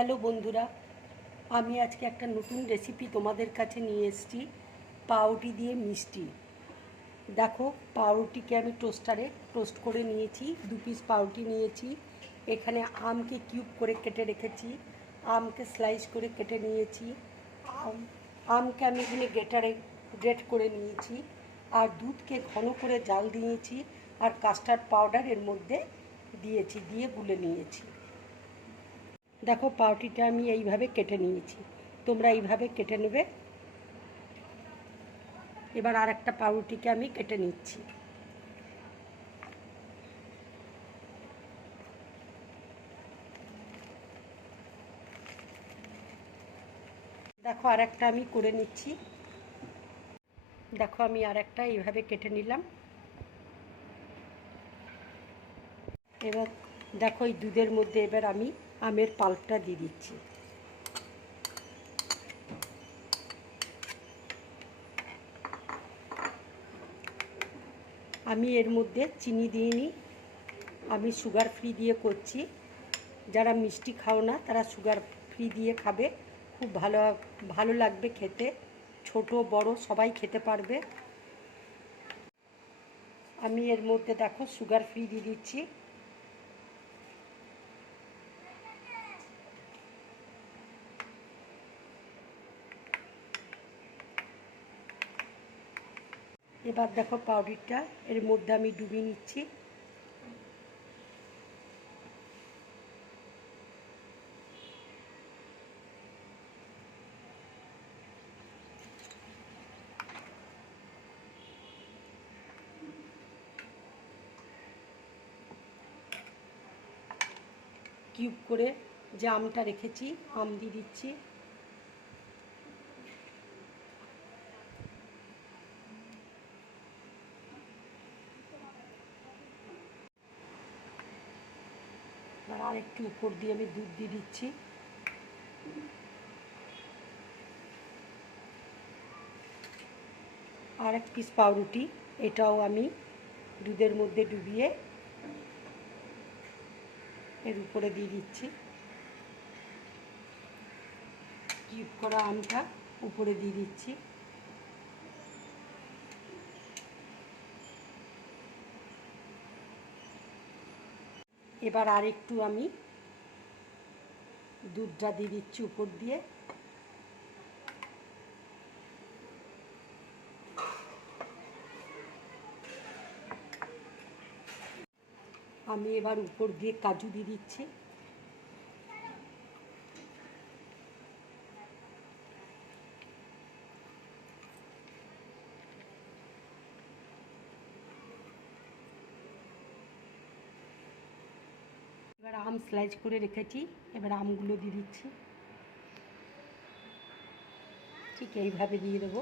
Hello বন্ধুরা, আমি আজকে একটা নতুন রেসিপি তোমাদের কাছে নিয়ে এসেছি। পাউরুটি দিয়ে মিষ্টি। দেখো, পাউরুটিকে আমি টোস্টারে টোস্ট করে নিয়েছি। 2 পিস পাউরুটি নিয়েছি। এখানে আমকে কিউব করে কেটে রেখেছি, আমকে স্লাইস করে কেটে নিয়েছি। আমকে আমি এখানে গ্রেট করে নিয়েছি। আর দুধকে ঘন করে জাল দিয়েছি, আর কাস্টার্ড পাউডার এর মধ্যে দিয়েছি, দিয়ে গুলে নিয়েছি। দেখো, পাউরুটিটা আমি এইভাবে কেটে নিয়েছি, তোমরা এইভাবে কেটে নেবে। এবার আর একটা পাউরুটিকে আমি কেটে নিচ্ছি। দেখো, আর একটা আমি করে নিচ্ছি। দেখো, আমি আর একটা এইভাবে কেটে নিলাম। এবার দেখো, এই দুধের মধ্যে এবার আমি আমের পাল্পটা দিয়ে দিচ্ছি। আমি এর মধ্যে চিনি দিইনি, আমি সুগার ফ্রি দিয়ে করছি। যারা মিষ্টি খাও না তারা সুগার ফ্রি দিয়ে খাবে, খুব ভালো ভালো লাগবে খেতে। ছোট বড় সবাই খেতে পারবে। আমি এর মধ্যে দেখো সুগার ফ্রি দিয়ে দিচ্ছি। এবার দেখো, পাউডারটা এর মধ্যে আমি ডুবিয়ে নিচ্ছি। কিউব করে যে আমটা রেখেছি, আম দিয়ে দিচ্ছি। আর একটু উপর দিয়ে আমি দুধ দিয়ে দিচ্ছি। আর 1 পিস পাউরুটি, এটাও আমি দুধের মধ্যে ডুবিয়ে এর উপরে দিয়ে দিচ্ছি। কিউব করা আমটা উপরে দিয়ে দিচ্ছি। এবার আর একটু আমি দুধটা দিয়ে দিচ্ছি উপর দিয়ে। আমি এবার উপর দিয়ে কাজু দিয়ে দিচ্ছি। এবার আম স্লাইস করে রেখেছি, এবার আমগুলো দিয়ে দিচ্ছি। ঠিক এইভাবে দিয়ে দেবো।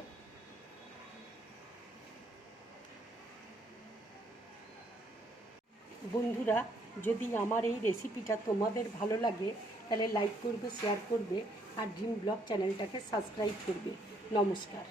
বন্ধুরা, যদি আমার এই রেসিপিটা তোমাদের ভালো লাগে তাহলে লাইক করবে, শেয়ার করবে, আর ড্রিম ব্লগ চ্যানেলটাকে সাবস্ক্রাইব করবে। নমস্কার।